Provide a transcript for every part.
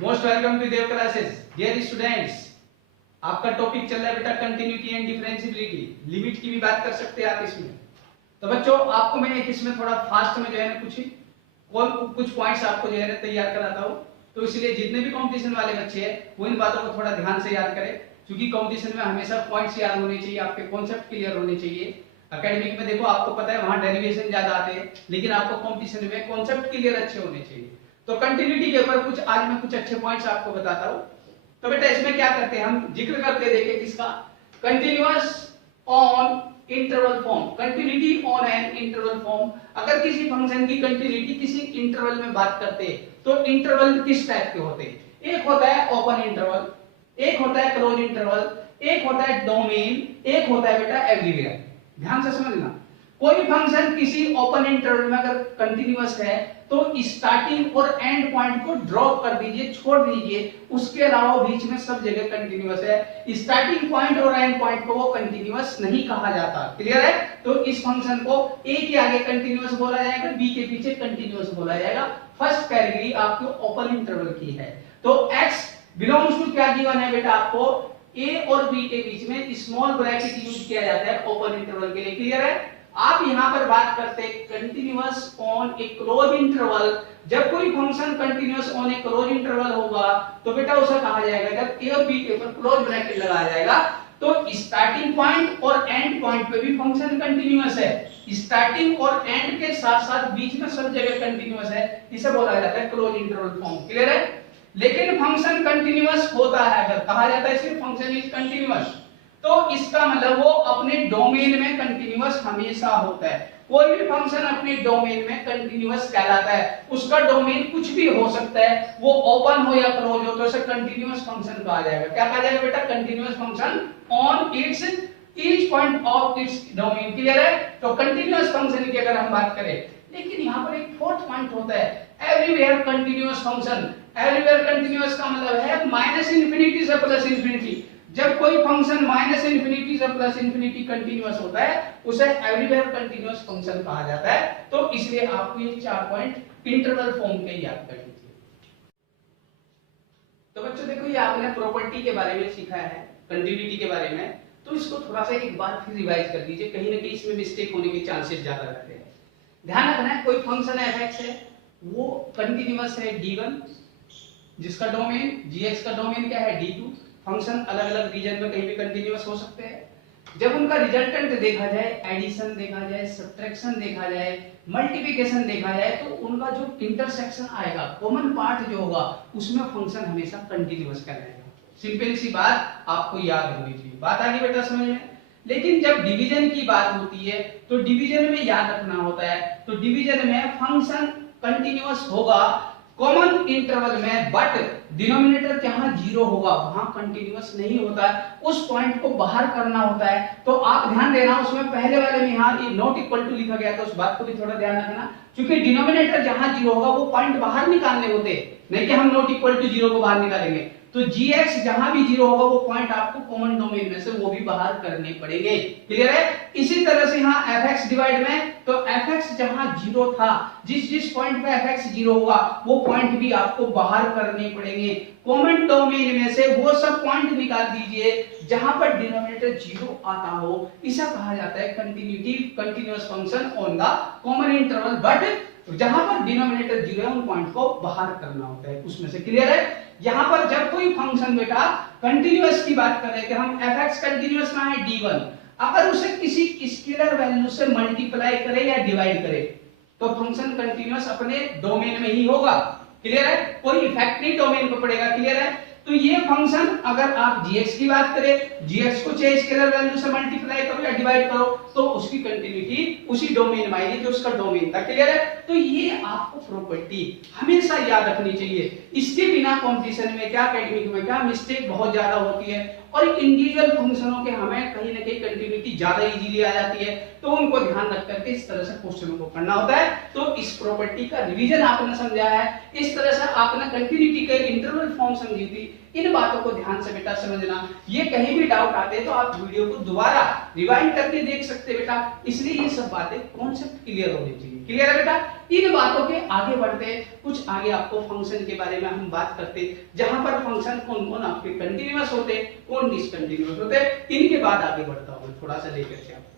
Most welcome to Dev classes. Dear students, आपका topic चल रहा है बेटा कंटिन्यूटी एंड डिफरेंशिएबिलिटी। लिमिट की भी बात कर सकते हैं आप इसमें। तो बच्चों आपको मैं एक इसमें थोड़ा फास्ट में जो है ना कुछ पॉइंट्स आपको जो है ना तैयार कराता हूँ। तो इसलिए जितने भी कंपटीशन वाले बच्चे हैं वो इन बातों को थोड़ा ध्यान से याद करें, क्योंकि कंपटीशन में हमेशा पॉइंट्स याद होने चाहिए, आपके कॉन्सेप्ट क्लियर होने चाहिए। एकेडमिक में देखो आपको पता है वहां डेरिवेशन ज्यादा आते हैं, लेकिन आपको कंपटीशन में कॉन्सेप्ट क्लियर अच्छे होने चाहिए। तो कंटिन्यूटी के ऊपर आज मैं कुछ अच्छे पॉइंट्स आपको बताता हूँ। तो बेटा इसमें क्या करते हैं, हम जिक्र करते देखें किसका, continuous on interval form, continuity on an interval form. अगर किसी फंक्शन की कंटिन्यूटी किसी इंटरवल में बात करते हैं तो इंटरवल किस टाइप के होते हैं? एक होता है ओपन इंटरवल, एक होता है क्लोज इंटरवल, एक होता है डोमेन, एक होता है बेटा एवरीवेयर। ध्यान से समझना, कोई फंक्शन किसी ओपन इंटरवल में अगर कंटिन्यूअस है तो स्टार्टिंग और एंड पॉइंट को ड्रॉप कर दीजिए, छोड़ दीजिए, उसके अलावा बीच में सब जगह कंटिन्यूअस है। स्टार्टिंग पॉइंट और एंड पॉइंट को वो कंटिन्यूअस नहीं कहा जाता। क्लियर है? तो इस फंक्शन को a के आगे कंटिन्यूअस बोला जाएगा, b के पीछे कंटिन्यूअस बोला जाएगा। फर्स्ट कैटेगरी आपकी ओपन इंटरवल की है। तो x बिलोंग्स टू क्या गिवन है बेटा, आपको a और b के बीच में स्मॉल ब्रैकेट यूज किया जाता है ओपन इंटरवल के लिए। क्लियर है? आप यहां पर बात करते हैं continuous on A close interval. जब कोई function continuous on A close interval होगा तो बेटा उसे कहा जाएगा, जब a और b के ऊपर क्लोज ब्रैकेट लगाया जाएगा तो स्टार्टिंग पॉइंट और एंड पॉइंट पे भी फंक्शन कंटिन्यूअस है, स्टार्टिंग और एंड के साथ साथ बीच में सब जगह कंटिन्यूअस है, इसे बोला जाता है क्लोज इंटरवल फॉर्म। क्लियर है? लेकिन फंक्शन कंटिन्यूअस होता है, अगर कहा जाता है सिर्फ फंक्शन इज कंटिन्यूअस, तो इसका मतलब वो अपने डोमेन में कंटिन्यूअस हमेशा होता है। कोई भी फंक्शन अपने डोमेन में कंटिन्यूअस कहलाता है। उसका डोमेन कुछ भी हो सकता है, वो ओपन हो या क्लोज हो, तो उसे कंटिन्यूअस फंक्शन कहा जाएगा। क्या कहा जाएगा बेटा? Continuous function on it's each point of its domain. Clear है? तो कंटिन्यूअस फंक्शन की अगर हम बात करें, लेकिन यहाँ पर एक फोर्थ पॉइंट होता है, everywhere continuous function. Everywhere continuous का मतलब है माइनस इंफिनिटी से प्लस इंफिनिटी। जब कोई फंक्शन माइनस इंफिनिटी से प्लस इंफिनिटी कंटिन्यूअस होता है उसे एवरीवेयर कंटिन्यूअस फंक्शन कहा जाता है। तो इसलिए आपको ये 4 पॉइंट इंटरवल फॉर्म के याद कर लीजिए। तो बच्चों देखो, ये आपने प्रॉपर्टी के बारे में सीखा है, कंटिन्यूटी के बारे में, तो इसको थोड़ा सा एक बार फिर रिवाइज कर लीजिए, कहीं ना कहीं इसमें मिस्टेक होने के चांसेस ज्यादा रहते हैं। ध्यान रखना है, कोई फंक्शन f(x) है वो कंटिन्यूअस है d1, जिसका डोमेन gx का डोमेन क्या है d2। फंक्शन अलग अलग रीजन में कहीं भी कंटिन्यूअस हो सकते हैं। जब उनका रिजल्टेंट देखा जाए, एडिशन देखा जाए, सब्ट्रैक्शन देखा जाए, मल्टीप्लिकेशन देखा जाए, तो उनका जो इंटरसेक्शन आएगा, कॉमन पार्ट जो होगा, उसमें फंक्शन हमेशा कंटिन्यूअस कहलाएगा। सिंपल सी बात आपको याद होनी चाहिए। बात आ गई बेटा समझ में? लेकिन जब डिवीजन की बात होती है तो डिवीजन में याद रखना होता है, तो डिवीजन में फंक्शन कंटिन्यूअस होगा कॉमन इंटरवल में, बट डिनोमिनेटर जहां 0 होगा वहां कंटिन्यूअस नहीं होता है, उस पॉइंट को बाहर करना होता है। तो आप ध्यान देना, उसमें पहले वाले में यहां नॉट इक्वल टू लिखा गया था, उस बात को भी थोड़ा ध्यान रखना, क्योंकि डिनोमिनेटर जहां 0 होगा वो पॉइंट बाहर निकालने होते, नहीं कि हम नॉट इक्वल टू 0 को बाहर निकालेंगे। तो gx जहां भी 0 होगा वो पॉइंट आपको कॉमन डोमेन में से वो भी बाहर करने पड़ेंगे। क्लियर है? इसी तरह से यहां fx डिवाइड में, तो fx जहां 0 था, जिस पॉइंट पे fx 0 होगा वो पॉइंट भी आपको बाहर करने पड़ेंगे। कॉमन डोमेन में से वो सब पॉइंट निकाल दीजिए जहां पर डिनोमिनेटर 0 आता हो, इसे कहा जाता है continuous function on the common interval, but जहां पर डिनोमिनेटर 0 है उन पॉइंट को बाहर करना होता है उसमें से। क्लियर है? यहां पर जब कोई फंक्शन बेटा कंटिन्यूअस की बात कर रहे थे हम, fx कंटिन्यूअस में है d1, अगर उसे किसी स्केलर वैल्यू से मल्टीप्लाई करे या डिवाइड करे तो फंक्शन कंटिन्यूअस अपने डोमेन में ही होगा। क्लियर है? कोई इफेक्ट नहीं डोमेन पर पड़ेगा। क्लियर है? तो ये फंक्शन अगर आप gx की बात करें, gx को चाहे स्केलर वैल्यू से मल्टीप्लाई करो या डिवाइड करो तो उसकी कंटिन्यूटी उसी डोमेन में आएगी जो उसका डोमेन था। क्लियर है? तो ये आपको प्रॉपर्टी हमेशा याद रखनी चाहिए। इसके बिना कंपटीशन में क्या, एकेडमिक में क्या, मिस्टेक बहुत ज्यादा होती है और इंडिविजुअल फंक्शनों के हमें कहीं ना कहीं कंटिन्यूटी ज्यादा इजीली आ जाती है, तो उनको ध्यान रख करके इस तरह से क्वेश्चनों को पढ़ना होता है। तो इस प्रॉपर्टी का रिवीजन आपने समझा है, इस तरह से आपने कंटिन्यूटी के इंटरवल फॉर्म समझी थी। इन बातों को ध्यान से बेटा समझना, ये कहीं भी डाउट आते हैं तो आप वीडियो को दोबारा रिवाइंड करके देख सकते हैं बेटा, इसलिए ये सब बातें कॉन्सेप्ट क्लियर होनी चाहिए। क्लियर है बेटा? इन बातों के आगे बढ़ते कुछ आगे आपको फंक्शन के बारे में हम बात करते, जहां पर फंक्शन कौन कौन आपके कंटिन्यूअस होते, कौन डिसकंटिन्यूअस होते, इनके बाद आगे बढ़ता हूं थोड़ा सा लेकर के आपको।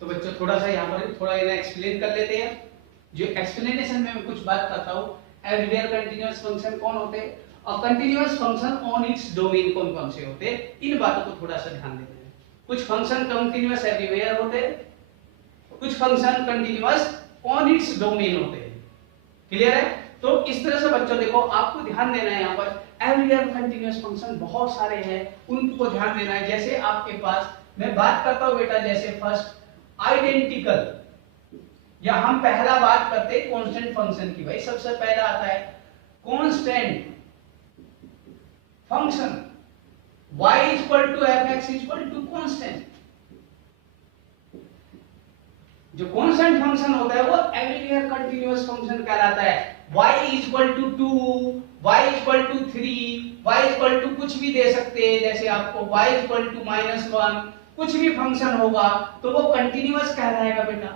तो बच्चों थोड़ा सा यहाँ पर थोड़ा इन्हें एक्सप्लेन कर लेते हैं। जो एक्सप्लेनेशन में मैं कुछ बात करता हूँ, एवरीवेयर कंटिन्यूअस फंक्शन कौन होते हैं और continuous function on its domain कौन कौन से होते हैं, इन बातों को थोड़ा सा ध्यान देते हैं। कुछ फंक्शन कंटिन्यूअस एवरीवेयर होते हैं, कुछ function continuous on its domain होते हैं। क्लियर है? तो इस तरह से बच्चों देखो आपको ध्यान देना है, यहाँ पर एवरीवेयर कंटिन्यूअस फंक्शन बहुत सारे हैं, उनको ध्यान देना है। जैसे आपके पास मैं बात करता हूँ बेटा, जैसे फर्स्ट आइडेंटिकल, या हम पहला बात करते हैं कांस्टेंट फंक्शन की। भाई सबसे पहला आता है constant function, y equal to fx equal to constant. जो कांस्टेंट फंक्शन होता है वो एवरीवेयर कंटिन्यूअस फंक्शन कहलाता है। y equal to 2, y equal to 3, y equal to कुछ भी दे सकते हैं, जैसे आपको y इक्वल टू -1 कुछ भी फंक्शन होगा तो वो कंटिन्यूअस कहलाएगा बेटा।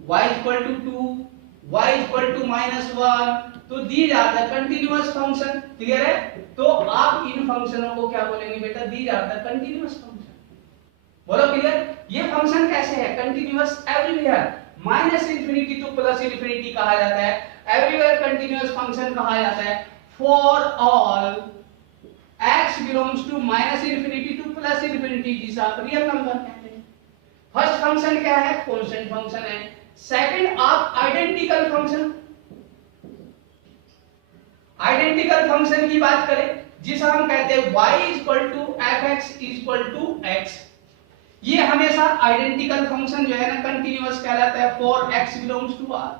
y equal to 2, y equal to -1, तो these are the continuous function. Clear है? तो आप इन फंक्शनों को क्या बोलेंगे बेटा? These are the continuous function. बोलो क्लियर? ये फंक्शन कैसे है? Continuous everywhere, -minus infinity to +plus infinity कहा जाता है, एवरीवेयर कंटिन्यूअस फंक्शन कहा जाता है। For all x belongs to -minus infinity to +plus infinity, जिसे आप रियल नंबर कहते हैं। फर्स्ट फंक्शन क्या है? कांस्टेंट फंक्शन है। सेकंड आप आइडेंटिकल फंक्शन, आइडेंटिकल फंक्शन की बात करें जिसे हम कहते हैं y equal to fx equal to x, ये हमेशा आइडेंटिकल फंक्शन जो है ना कंटिन्यूअस कहलाता है। For x belongs to r,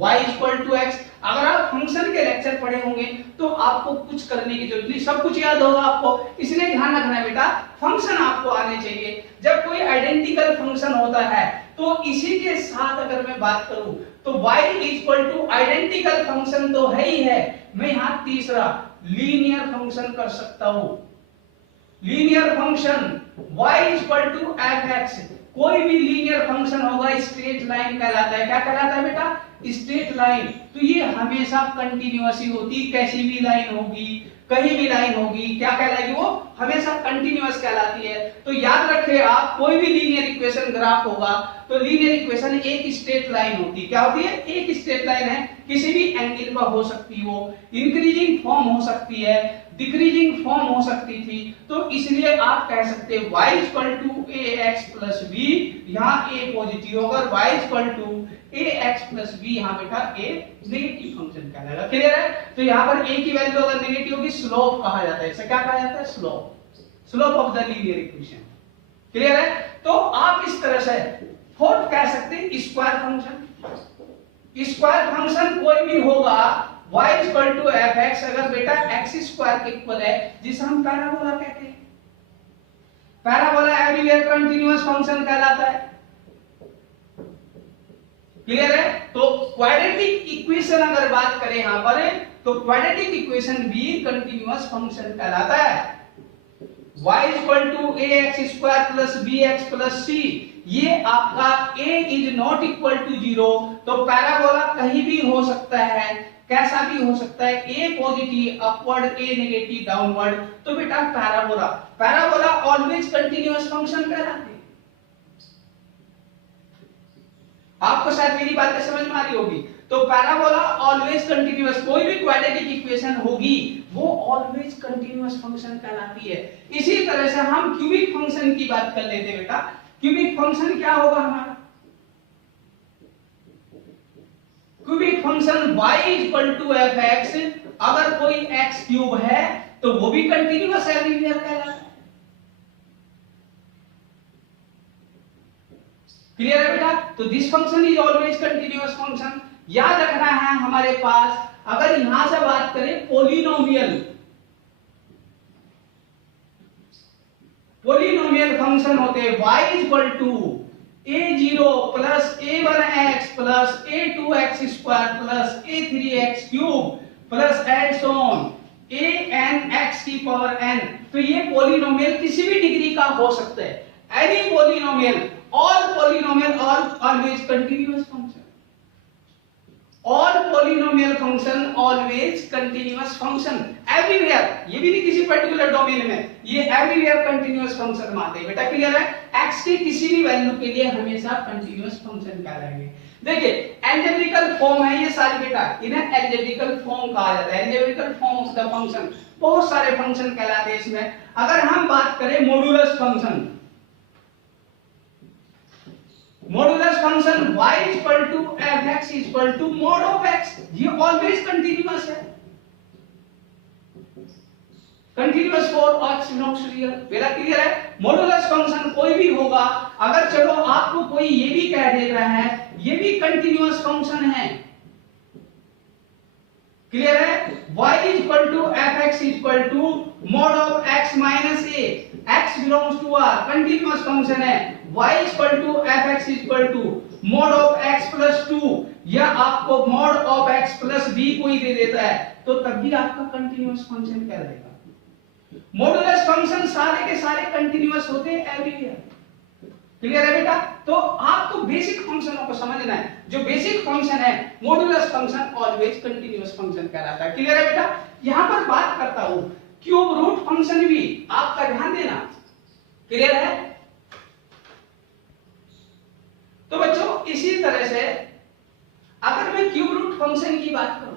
y equal to x। अगर आप फंक्शन के लेक्चर पढ़े होंगे तो आपको कुछ करने की जरूरत नहीं, सब कुछ याद होगा आपको, इसलिए ध्यान रखना है बेटा फंक्शन आपको आने चाहिए। जब कोई आइडेंटिकल फंक्शन होता है तो इसी के साथ अगर मैं बात करूं तो y equal two identical function तो है ही है, मैं यहां तीसरा लीनियर फंक्शन कर सकता हूं। Linear function y equal to fx, कोई भी लीनियर फंक्शन होगा स्ट्रेट लाइन कहलाता है। क्या कहलाता है बेटा? Straight line. तो ये हमेशा कंटिन्यूअस ही होती, कैसी भी लाइन होगी, कहीं भी लाइन होगी, क्या कहलाएगी? वो हमेशा कंटिन्यूअस कहलाती है। तो याद रखें आप, कोई भी लीनियर इक्वेशन ग्राफ होगा तो लीनियर इक्वेशन एक स्ट्रेट लाइन होती है। क्या होती है? एक स्ट्रेट लाइन है, किसी भी एंगल पर हो सकती है, वो इंक्रीजिंग फॉर्म हो सकती है, डिक्रीजिंग फॉर्म हो सकती थी। तो इसलिए आप कह सकते हैं y equal to ax plus b, यहाँ a पॉजिटिव होगा, y equal to ax plus b, यहाँ बेटा a नेगेटिव फंक्शन कहलाएगा। क्लियर है? तो यहाँ पर a की वैल्यू अगर नेगेटिव होगी स्लोप कहा जाता है। इसे क्या कहा जाता है? Slope, slope of the linear equation. Clear है? तो आप इस तरह से फोर्थ कह सकते हैं स्क्वायर फंक्शन। स्क्वायर फंक्शन कोई भी होगा y इक्वल टू fx, अगर बेटा x स्क्वायर के इक्वल है, जिसे हम पैराबोला कहते हैं। पैराबोला एवरीवेयर कंटिन्यूअस फंक्शन कहलाता है। क्लियर है? तो क्वाड्रेटिक इक्वेशन अगर बात करें यहां पर तो क्वाड्रेटिक इक्वेशन भी कंटिन्यूअस फंक्शन कहलाता है। y equal to ax square plus bx plus c, ये आपका a is not equal to 0, तो पैराबोला कहीं भी हो सकता है, कैसा भी हो सकता है, a positive upward, a negative downward. तो बेटा parabola, parabola always continuous function कहलाते हैं। आपको शायद मेरी बातें समझ में आ रही होगी। तो पैराबोला ऑलवेज कंटिन्यूअस, कोई भी क्वाड्रेटिक इक्वेशन होगी वो ऑलवेज कंटिन्यूअस फंक्शन कहलाती है। इसी तरह से हम क्यूबिक फंक्शन की बात कर लेते हैं बेटा। क्यूबिक फंक्शन क्या होगा हमारा? Cubic function y equal to fx, अगर कोई x क्यूब है तो वो भी कंटिन्यूअस एवरीवेयर कहलाता है। क्लियर है बेटा? तो this function is always continuous function. याद रखना है हमारे पास, अगर यहां से बात करें पोलिनोमियल, पोलिनोमियल फंक्शन होते हैं y equal to a0 plus a1x plus a2x square plus a3x cube plus and so on anx की पावर n। तो ये पोलिनोमियल किसी भी डिग्री का हो सकता है। Any polynomial all polynomial are always continuous function, all polynomial function always continuous function everywhere, ये भी नहीं किसी पर्टिकुलर डोमेन में, ये एवरीवेयर कंटिन्यूअस फंक्शन मानते हैं। बेटा क्लियर है? x के किसी भी वैल्यू के लिए हमेशा कंटिन्यूअस फंक्शन कहलाएंगे। देखिए एल्जेब्रिकल फॉर्म है ये सारी बेटा, इन्हें एल्जेब्रिकल फॉर्म कहा जाता है, algebraical form of the function, बहुत सारे फंक्शन कहलाते हैं इसमें। अगर हम बात करें modulus function, modulus function y equal to fx equal to mod of x, ये ऑलवेज कंटिन्यूअस है, continuous for x belongs to real. बेटा क्लियर है? मॉडुलस फंक्शन कोई भी होगा, अगर चलो आपको कोई ये भी कह दे रहा है ये भी कंटिन्यूअस फंक्शन है, क्लियर है? y equal to fx equal to mod of x minus a, x belongs to r, continuous function है। y equal to fx equal to mod of x plus 2, या आपको mod of x plus b कोई दे देता है तो तब भी आपका कंटिन्यूअस फंक्शन कहलाएगा। मॉडुलस फंक्शन सारे के सारे कंटिन्यूअस होते हैं एवरीवेयर, क्लियर है बेटा? तो आपको बेसिक फंक्शनों को समझना है, जो बेसिक फंक्शन है modulus function always continuous function कहलाता है। क्लियर है बेटा? यहां पर बात करता हूं क्यूब रूट फंक्शन भी आपका ध्यान देना, क्लियर है? तो बच्चों इसी तरह से अगर मैं क्यूब रूट फंक्शन की बात करूं,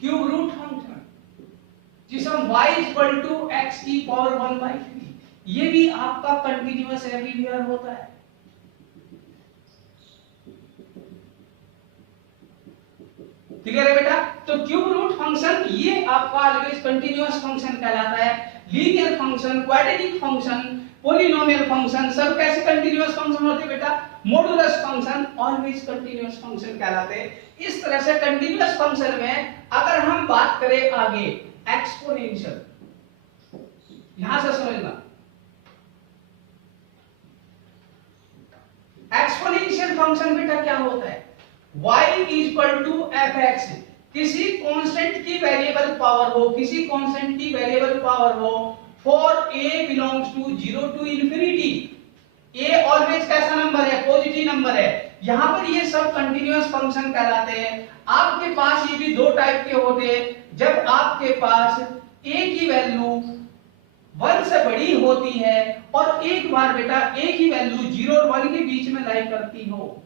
क्यूब रूट फंक्शन जिसे हम y इक्वल टू x की पावर 1/3, ये भी आपका कंटिन्यूअस एवरीवेयर होता है। क्लियर है बेटा? तो क्यूब रूट फंक्शन ये आपका ऑलवेज कंटिन्यूअस फंक्शन कहलाता है। Linear function, quadratic function, polynomial function सब कैसे कंटिन्यूअस फंक्शन होते हैं बेटा? Modulus function always continuous function कहलाते हैं। इस तरह से कंटिन्यूअस फंक्शन में अगर हम बात करें आगे एक्सपोनेंशियल, यहां से समझना, एक्सपोनेंशियल फंक्शन बेटा क्या होता है? y इक्वल टू fx, किसी कांस्टेंट की वेरिएबल पावर हो, किसी कांस्टेंट की वेरिएबल पावर हो for a belongs to 0 to infinity. a always कैसा नंबर है? पॉजिटिव नंबर है। यहां पर ये सब कंटिन्यूअस फंक्शन कहलाते हैं। आपके पास ये भी दो टाइप के होते हैं, जब आपके पास a की वैल्यू 1 से बड़ी होती है और एक बार बेटा a की वैल्यू 0 और 1 के बीच में लाई करती हो।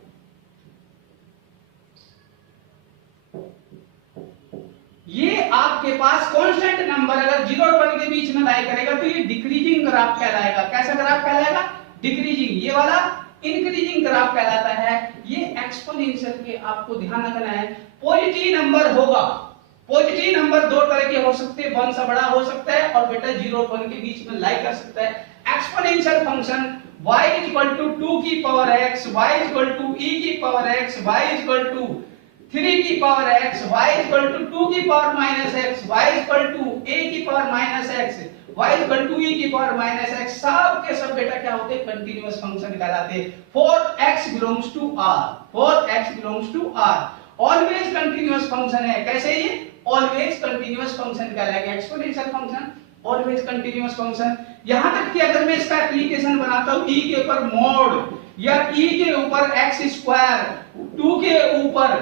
ये आपके पास कांस्टेंट नंबर अगर 0 और 1 के बीच में लाई करेगा तो ये डिक्रीजिंग ग्राफ कहलाएगा। कैसा ग्राफ कहलाएगा? डिक्रीजिंग। ये वाला इंक्रीजिंग ग्राफ कहलाता है। ये एक्सपोनेंशियल के आपको ध्यान रखना है। पॉजिटिव नंबर होगा, पॉजिटिव नंबर दो तरह के हो सकते हैं, 1 से बड़ा हो सकता है और बेटा 0 और 1 के बीच में लाई कर सकता है। Exponential function y equal to 2 की power x, y equal to e की power x, y equal to 3 की power x, y equal to 2 की power minus x, y equal to a की power minus x, y equal to e की power minus x, सब के सब बेटा क्या होते हैं? कंटिन्यूअस फंक्शन कहलाते हैं। For x belongs to r, for x belongs to r always continuous function है। कैसे? ये ऑलवेज कंटिन्यूअस फंक्शन कहलाएगा। Exponential function always continuous function. यहां तक कि अगर मैं इसका एप्लीकेशन बनाता हूं e के ऊपर मॉड या e के ऊपर x स्क्वायर, 2 के ऊपर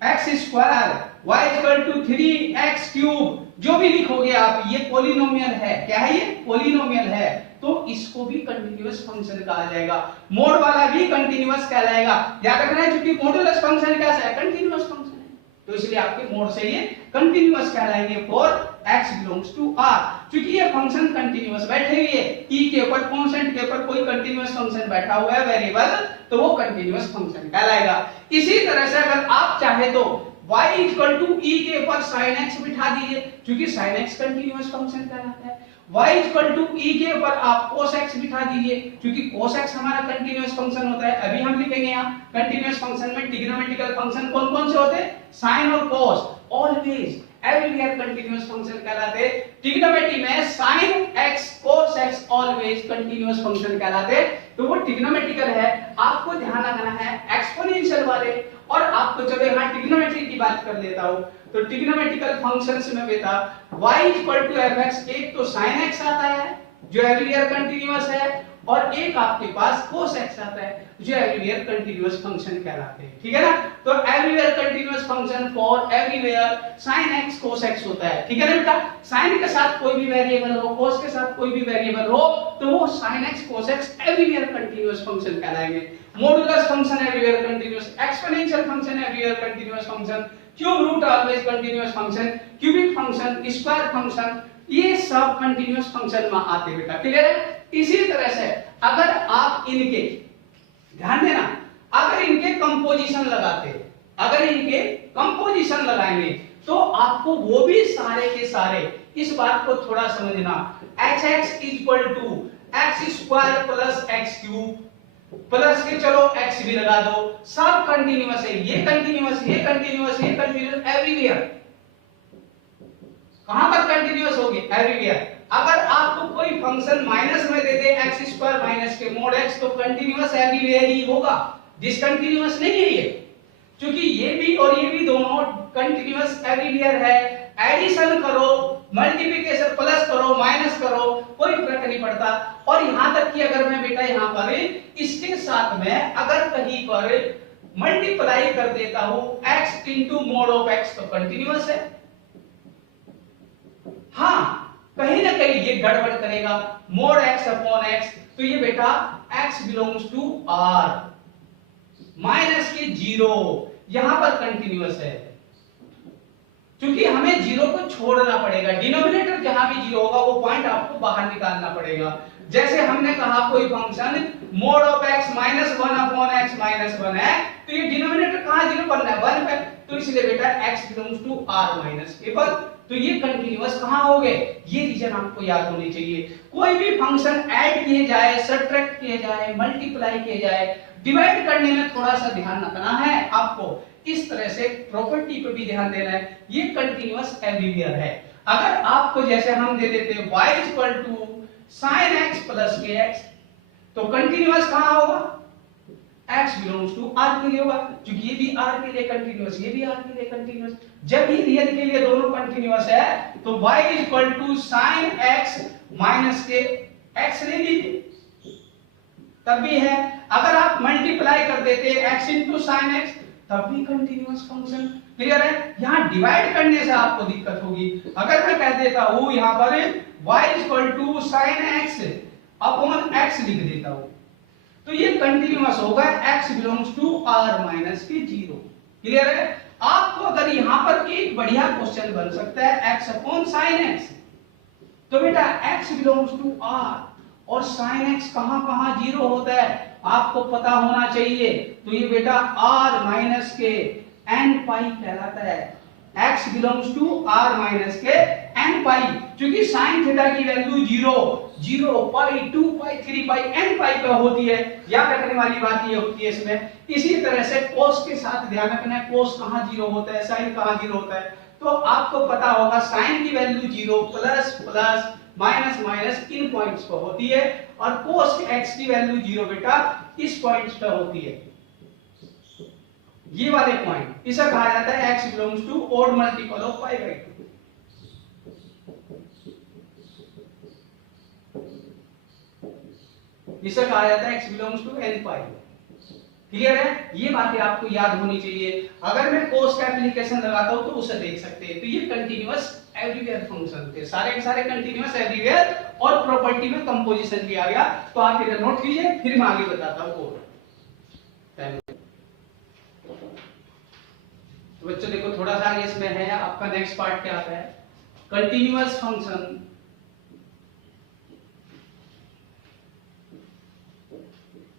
x square, y equal to 3x cube, जो भी लिखोगे आप, ये पॉलिनोमियल है। क्या है? ये पॉलिनोमियल है, तो इसको भी कंटिन्यूअस फंक्शन कहा जाएगा। मोड वाला भी कंटिन्यूअस कहलाएगा। याद रखना है क्योंकि मॉडुलस फंक्शन कैसा है? कंटिन्यूअस फंक्शन है, तो इसलिए आपके मोड से ये कंटिन्यूअस कहलाएंगे for x belongs to r। क्योंकि ये फंक्शन कंटिन्यूअस बैठे हुए है, e के ऊपर कांस्टेंट के ऊपर कोई कंटिन्यूअस फंक्शन बैठा हुआ है वेरिएबल, तो वो कंटिन्यूअस फंक्शन कहलाएगा। इसी तरह से अगर आप चाहे तो y इक्वल टू e के ऊपर sin x बिठा दीजिए, क्योंकि sin x कंटिन्यूअस फंक्शन कहलाता है। y इक्वल टू e के ऊपर आप cos x बिठा दीजिए, क्योंकि cos x हमारा कंटिन्यूअस फंक्शन होता है। अभी हम लिखेंगे यहाँ कंटिन्यूअस फंक्शन में ट्रिग्नोमेट्रिकल फंक्शन कौन कौन से होते हैं? sin और cos always everywhere continuous function कहलाते हैं। ट्रिग्नोमेट्री में sin x cos x always continuous function कहलाते हैं। तो वो ट्रिग्नोमेट्रिकल है। आपको ध्यान रखना है एक्सपोनेंशियल वाले, और आपको चलो यहाँ ट्रिग्नोमेट्री की बात कर लेता हूँ। तो ट्रिग्नोमेट्रिकल फंक्शंस में बेटा y fx, एक तो sin x आता है जो एवरीवेयर कंटीन्यूअस है, और एक आपके पास cos x आता है जो एवरीवेयर कंटीन्यूअस फंक्शन कहलाते हैं, ठीक है ना। तो everywhere continuous function for everywhere sin x cos x होता है, ठीक है ना बेटा। sin के साथ कोई भी वेरिएबल हो, cos के साथ कोई भी वेरिएबल हो, तो वो sin x cos x everywhere continuous function कहलाएंगे। Modulus function everywhere continuous, exponential function everywhere continuous function, cube root always continuous function, cubic function, square function, ये सब कंटीन्यूअस फंक्शन में आते हैं बेटा, क्लियर है। इसी तरह से अगर आप इनके, ध्यान देना, अगर इनके कंपोजिशन लगाते, अगर इनके कंपोजिशन लगाएंगे तो आपको वो भी सारे के सारे, इस बात को थोड़ा समझना, hx equal to x square plus x cube plus के चलो x भी लगा दो, सब कंटीन्यूअस है, ये कंटीन्यूअस, ये कंटीन्यूअस, ये कंटीन्यूअस एवरीवेयर। कहां पर कंटीन्यूअस होगी? एवरीवेयर। अगर आपको कोई फंक्शन माइनस में दे दे एक्स स्क्वायर माइनस के मोड x, तो कंटीन्यूअस एवरीवेयर ही होगा, डिसकंटीन्यूअस नहीं है ये, क्योंकि ये भी और ये भी दोनों कंटीन्यूअस एवरीवेयर है। एडिशन करो, मल्टीप्लिकेशन, प्लस करो, माइनस करो, कोई फर्क नहीं पड़ता। और यहां तक कि अगर मैं बेटा यहां पर इसके साथ में अगर कहीं पर मल्टीप्लाई कर देता हूं x into mode of x, तो कंटीन्यूअस है। हाँ, कहीं ना कहीं ये गड़बड़ करेगा, मोड x अपॉन x, तो ये बेटा x belongs to r minus के 0, यहां पर कंटीन्यूअस है, क्योंकि हमें 0 को छोड़ना पड़ेगा, डिनोमिनेटर जहां भी 0 होगा वो पॉइंट आपको बाहर निकालना पड़ेगा। जैसे हमने कहा कोई function mode of x minus 1 upon x minus 1 है, तो ये डिनोमिनेटर कहां 0 पर है? 1 पे, तो इसलिए बेटा x belongs to r minus के पर, तो ये कंटीन्यूअस कहां हो गए? ये रीजन आपको याद होनी चाहिए। कोई भी फंक्शन ऐड किए जाए, सब्ट्रैक्ट किए जाए, मल्टीप्लाई किए जाए, डिवाइड करने में थोड़ा सा ध्यान रखना है आपको, इस तरह से प्रॉपर्टी पे भी ध्यान देना है। ये कंटीन्यूअस एवरीवेयर है। अगर आपको जैसे हम दे देते हैं y equal to sin x plus kx, तो कंटीन्यूअस कहां होगा? x बिलोंग्स टू r के लिए होगा, क्योंकि ये भी r के लिए कंटीन्यूअस, ये भी r के लिए कंटीन्यूअस। जब ये रियल के लिए दोनों कंटीन्यूअस है, तो y equal to sin x minus K x ले लीजिए, तब भी है। अगर आप मल्टीप्लाई कर देते x इंटू sin x, तब भी कंटीन्यूअस फंक्शन, क्लियर है। यहां डिवाइड करने से आपको दिक्कत होगी। अगर मैं कह देता हूं यहां पर y equal to sin x upon x लिख देता हूं, तो ये कंटीन्यूअस होगा, x belongs to r minus के 0, क्लियर है। आपको अगर यहां पर एक बढ़िया क्वेश्चन बन सकता है x अपॉन sin x, तो बेटा x बिलोंग्स टू r और sin x कहां कहां 0 होता है आपको पता होना चाहिए, तो ये बेटा r माइनस के n पाई कहलाता है। x belongs to r minus के n पाई, क्योंकि sin थीटा की value 0 pi 2 pi 3 pi n pi पे होती है। याद रखने वाली बात ये होती है इसमें। इसी तरह से cos के साथ ध्यान रखना है, cos कहां 0 होता है, sin कहां 0 होता है, तो आपको पता होगा sin की value 0 plus plus minus minus इन पॉइंट्स पर होती है, और cos x की वैल्यू 0 बेटा इस पॉइंट्स पर होती है, ये वाले पॉइंट, इसे कहा जाता है x belongs to odd multiple of pi by 2। इसे कहा जाता है x belongs to n pi, clear है। ये बातें आपको याद होनी चाहिए। अगर मैं cos का एप्लीकेशन लगाता हूं तो उसे देख सकते हैं। तो ये कंटीन्यूअस एवरीवेयर फंक्शन थे, सारे के सारे कंटीन्यूअस एवरीवेयर, और प्रॉपर्टी में कंपोजिशन भी आ गया। तो आप इधर नोट कीजिए, फिर मैं आगे बताता हूं। तो बच्चों देखो थोड़ा सा आगे इसमें है, आपका नेक्स्ट पार्ट क्या आता है? Continuous function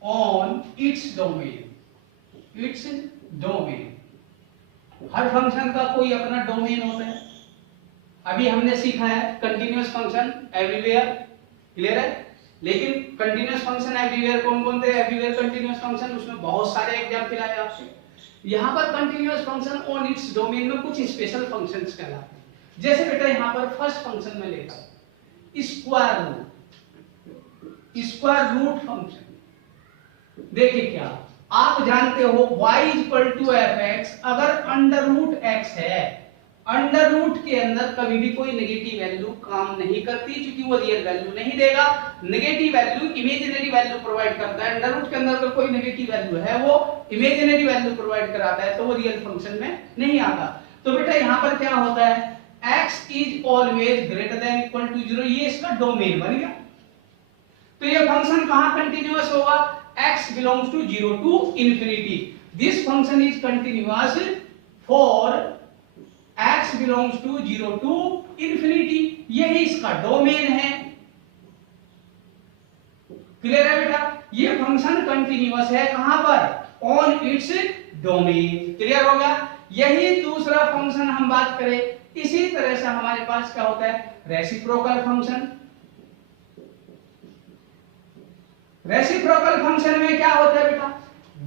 on its domain. Its domain, her function का कोई अपना डोमेन होता है। अभी हमने सीखा है कंटीन्यूअस फंक्शन एवरीवेयर, क्लियर है। लेकिन कंटीन्यूअस फंक्शन एवरीवेयर कौन कौन थे? एवरीवेयर कंटीन्यूअस फंक्शन, उसमें बहुत सारे एग्जांपल आए आपसे। यहाँ पर continuous function on its domain में कुछ स्पेशल फंक्शंस कहलाते हैं। जैसे बेटा यहाँ पर फर्स्ट फंक्शन में लेता हूं स्क्वायर रूट फंक्शन, देखिए क्या आप जानते हो y equal to F x, अगर अंडर रूट एक्स है, अंडर रूट के अंदर कभी भी कोई नेगेटिव वैल्यू काम नहीं करती, क्योंकि वो रियल वैल्यू नहीं देगा। Negative value imaginary value provide करता है। अंडर रूट के अंदर अगर कोई नेगेटिव वैल्यू है वो इमेजिनरी वैल्यू प्रोवाइड कराता है, तो वो रियल फंक्शन में नहीं आता। तो बेटा यहाँ पर क्या होता है, x is always greater than equal to 0, ये इसका डोमेन बन गया। तो ये फंक्शन कहां कंटीन्यूअस होगा, x belongs to 0 to infinity. This function is continuous for x belongs to 0 to infinity. यही इसका डोमेन है। क्लियर है बेटा, ये फंक्शन कंटीन्यूअस है कहां पर, ऑन इट्स डोमेन। क्लियर होगा। यही दूसरा फंक्शन हम बात करें, इसी तरह से हमारे पास क्या होता है, रेसिप्रोकल फंक्शन। रेसिप्रोकल फंक्शन में क्या होता है बेटा,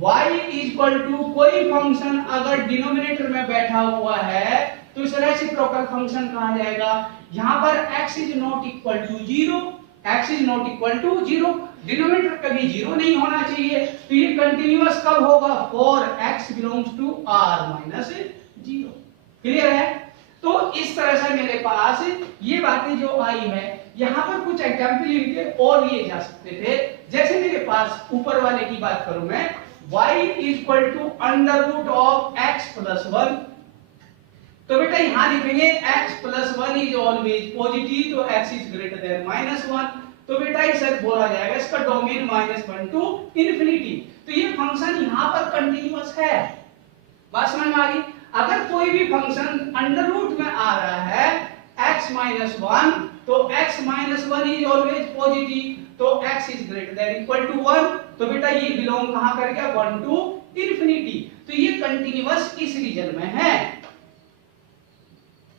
y इक्वल टू कोई फंक्शन अगर डिनोमिनेटर में बैठा हुआ है तो इसे रेसिप्रोकल फंक्शन कहा जाएगा। यहां पर x is not equal to 0, x is not equal to 0, denominator कभी 0 नहीं होना चाहिए। तो ये कंटीन्यूअस कब होगा, for x belongs to r minus 0। Clear है। तो इस तरह से मेरे पास ये बातें जो आई है, यहां पर कुछ एग्जांपल इनके और लिए जा सकते थे। जैसे मेरे पास ऊपर वाले की बात करूं मैं, y equal to under root of x plus 1, तो बेटा यहां लिखेंगे x plus 1 is always positive, तो x is greater than minus 1। तो बेटा इसे बोला जाएगा, इसका डोमेन -1 टू इंफिनिटी। तो ये फंक्शन यहां पर कंटीन्यूअस है। बात समझ में आ गई। अगर कोई भी फंक्शन अंडर रूट में आ रहा है x माइनस 1, तो x minus 1 is always positive, तो x is greater than equal to 1। तो बेटा ये बिलोंग कहां कर गया, 1 टू इंफिनिटी। तो ये कंटीन्यूअस इस रीजन में है।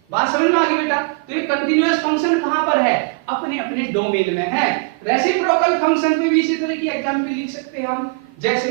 बात समझ में आ गई बेटा। तो ये कंटीन्यूअस फंक्शन कहां पर है, अपने अपने डोमेन में है। रेसिप्रोकल फंक्शन पे भी इसी तरह की एग्जांपल लिख सकते हैं हम। जैसे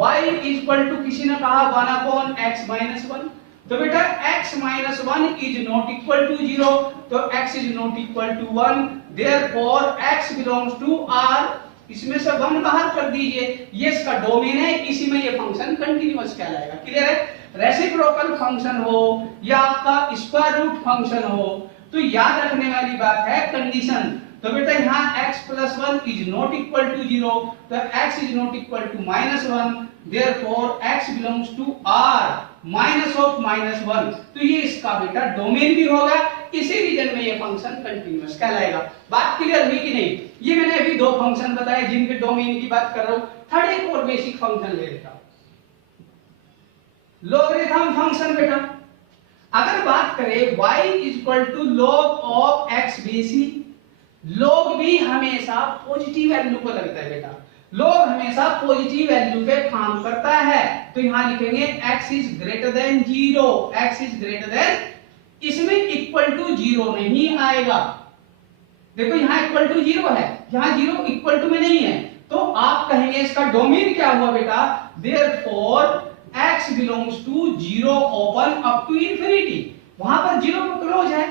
y इक्वल टू किसी ने कहा 1 अपॉन x माइनस 1, तो बेटा x minus 1 is not equal to 0, तो x is not equal to 1, therefore x belongs to r। इसमें से 1 बाहर कर दीजिए, ये इसका डोमेन है, इसी में ये फंक्शन कंटीन्यूअस कहलाएगा। क्लियर है। रेसिप्रोकल फंक्शन हो या आपका स्क्वायर रूट फंक्शन हो, तो याद रखने वाली बात है कंडीशन। तो बेटा यहाँ x plus 1 is not equal to 0, तो x is not equal to -1, therefore x belongs to r minus of -1। तो ये इसका बेटा डोमेन भी होगा, इसी रीजन में ये फंक्शन कंटीन्यूअस कहलाएगा। बात क्लियर हुई कि नहीं। ये मैंने अभी दो फंक्शन बताए जिनके डोमेन की बात कर रहा हूं। थर्ड एक और बेसिक फंक्शन ले लेता हूं, लोगरिथम फंक्शन। बेटा अगर बात करें y equal to log of x basic, log भी हमेशा पॉजिटिव वैल्यू को लगता है बेटा, log हमेशा पॉजिटिव वैल्यू पे काम करता है। तो यहां लिखेंगे x is greater then 0, x is greater then, इसमें इक्वल टू 0 नहीं आएगा। देखो यहां इक्वल टू 0 है, यहां 0 इक्वल टू में नहीं है, तो आप कहेंगे इसका डोमेन क्या हुआ बेटा, therefore x belongs to 0 open up to infinity. वहां पर 0 पर क्लोज है,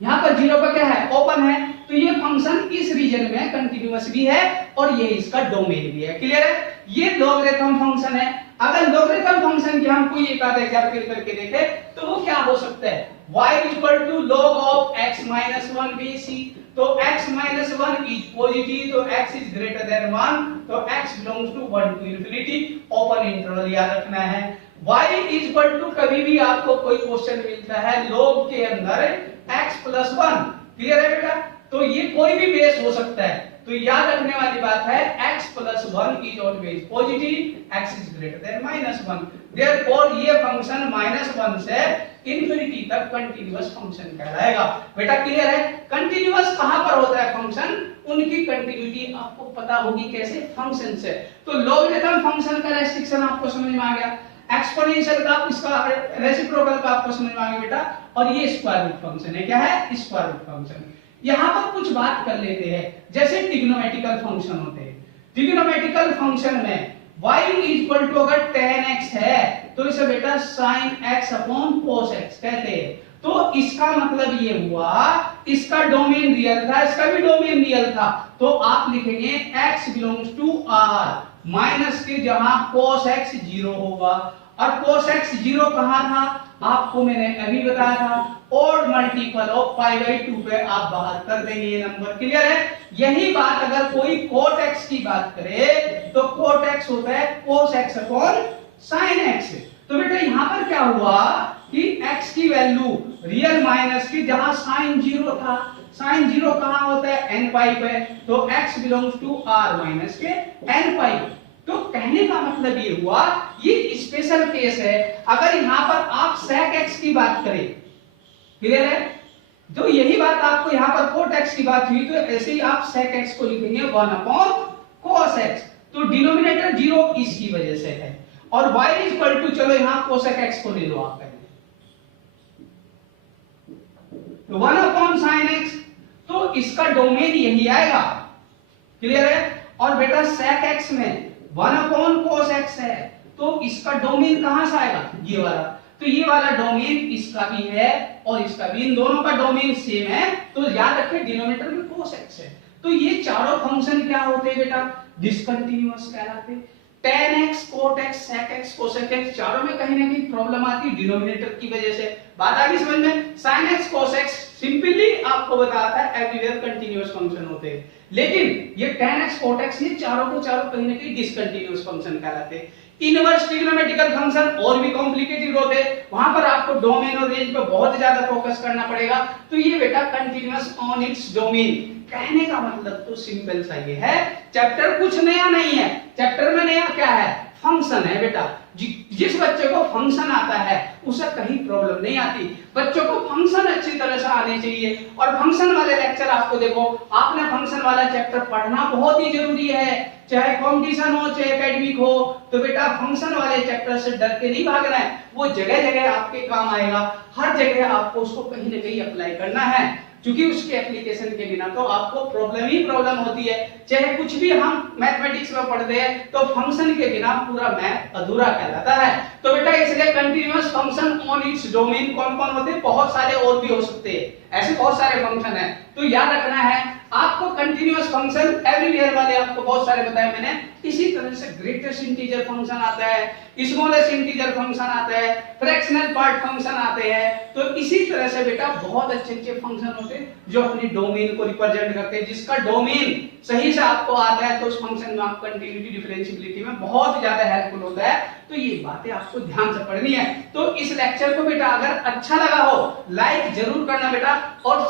यहां पर 0 पर क्या है, ओपन है। तो ये फंक्शन इस रीजन में कंटीन्यूअस भी है और ये इसका डोमेन भी है। क्लियर है। ये लोगरिथम फंक्शन है। अगर लोगरिथम फंक्शन की हम कोई एक आधा एग्जांपल करके देखें तो वो क्या हो सकता है, y equal to log of x minus 1 basic, तो x माइनस 1 इज पॉजिटिव, तो x इज ग्रेटर देन 1, तो x belongs to 1 to infinity, open interval याद रखना है। y इक्वल टू कभी भी आपको कोई क्वेश्चन मिलता है log के अंदर x प्लस 1, क्लियर है बेटा। तो ये कोई भी बेस हो सकता है, तो याद रखने वाली बात है x plus 1 is always positive, x is greater than -1, therefore ये फंक्शन -1 से इंफिनिटी तक कंटीन्यूअस फंक्शन कहलाएगा। बेटा क्लियर है। कंटीन्यूअस कहां पर होता है फंक्शन, उनकी कंटीन्यूटी आपको पता होगी कैसे, फंक्शन से। तो लोगरिथम फंक्शन का रेस्ट्रिक्शन आपको समझ में आ गया, एक्सपोनेंशियल का इसका रेसिप्रोकल का आपको समझ में आ गया बेटा, और ये स्क्वायर रूट फंक्शन है। क्या है, स्क्वायर रूट फंक्शन। यहां पर कुछ बात कर लेते हैं, जैसे ट्रिग्नोमेट्रिकल फंक्शन होते हैं। ट्रिग्नोमेट्रिकल फंक्शन में y इक्वल टू अगर tan x है तो इसे बेटा sin x upon cos x कहते हैं। तो इसका मतलब ये हुआ इसका डोमेन रियल था, इसका भी डोमेन रियल था, तो आप लिखेंगे x belongs to R minus के जहां cos x 0 होगा। और cos x 0 कहां था, आपको मैंने अभी बताया था, odd multiple of pi by 2 पे आप बाहर कर देंगे ये नंबर। क्लियर है? यही बात अगर कोई cot x की बात करे तो cot x होता है cos x upon sin x। तो बेटा यहां पर क्या हुआ कि x की वैल्यू रियल माइनस की जहां sin 0 था, sin 0 कहां होता है n पाई पे, तो x belongs to r minus के n पाई। तो कहने का मतलब ये हुआ ये स्पेशल केस है। अगर यहां पर आप sec x की बात करें, क्लियर है, तो यही बात आपको यहां पर cot x की बात हुई, तो ऐसे ही आप sec x को लिखेंगे 1 अपॉन cos x। तो डिनोमिनेटर 0 इसकी वजह से है, और y इज इक्वल टू, चलो यहां cosec x को ले लो आप पहले, तो 1 अपॉन sin x, तो इसका डोमेन यही आएगा। क्लियर है? और बेटा sec x में 1 अपॉन cos x है, तो इसका डोमेन कहां से आएगा, ये वाला। तो ये वाला डोमेन इसका भी है और इसका भी, इन दोनों का डोमेन सेम है, तो याद रखें डिनोमिनेटर में cos x है। तो ये चारों फंक्शन क्या होते हैं बेटा, डिसकंटीन्यूअस कहलाते हैं। tan x, cot x, sec x, cosec x, चारों में कहीं ना कहीं प्रॉब्लम आती है डिनोमिनेटर की वजह से। बात आ गई समझ में? sin x, cos x simply आपको बताता है एवरीवेयर कंटीन्यूअस फंक्शन होते हैं, लेकिन ये tan x, cot x ये चारों को चारों कहीं ना कहीं डिसकंटीन्यूअस फंक्शन कहलाते हैं। इनवर्स ट्रिग्नोमेट्रिकल फंक्शन और भी कॉम्प्लिकेटेड होते हैं, वहां पर आपको डोमेन और रेंज पे बहुत ज्यादा फोकस करना पड़ेगा। तो ये बेटा कंटीन्यूअस ऑन इट्स डोमेन, कहने का मतलब तो सिंपल सा ये है, चैप्टर कुछ नया नहीं है, चैप्टर में नया क्या है, फंक्शन है बेटा। जिस बच्चे को फंक्शन आता है उसे कहीं प्रॉब्लम नहीं आती। बच्चों को फंक्शन अच्छी तरह से आने चाहिए, और फंक्शन वाले लेक्चर आपको देखो, आपने फंक्शन वाला चैप्टर पढ़ना बहुत ही जरूरी है, चाहे कंपटीशन हो चाहे एकेडमिक हो। तो बेटा फंक्शन वाले चैप्टर से डर के नहीं भागना है, वो जगह जगह आपके काम आएगा, हर जगह आपको उसको कहीं ना कहीं अप्लाई करना है, क्योंकि उसके एप्लीकेशन के बिना तो आपको प्रॉब्लम ही प्रॉब्लम होती है। चाहे कुछ भी हम मैथमेटिक्स में पढ़ते हैं, तो फंक्शन के बिना पूरा मैथ अधूरा कहलाता है। तो बेटा इसलिए continuous function on its domain कौन कौन होते हैं, बहुत सारे और भी हो सकते हैं, ऐसे बहुत सारे फंक्शन है, तो याद रखना है आपको कंटीन्यूअस फंक्शन एवरीवेयर वाले आपको बहुत सारे बताए मैंने। इसी तरह से ग्रेटेस्ट इंटीजर फंक्शन आता है, स्मॉलेस्ट इंटीजर फंक्शन आता है, फ्रैक्शनल पार्ट फंक्शन आते हैं। तो इसी तरह से बेटा बहुत अच्छे अच्छे फंक्शन होते हैं जो अपनी डोमेन को रिप्रेजेंट करते हैं। जिसका डोमेन सही से आपको आता है तो उस फंक्शन में आप कंटिन्यूटी डिफरेंशिएबिलिटी में बहुत ज्यादा हेल्पफुल होता है। तो ये बातें आपको ध्यान से पढ़नी है। तो इस लेक्चर को बेटा अगर अच्छा लगा हो लाइक जरूर करना बेटा, और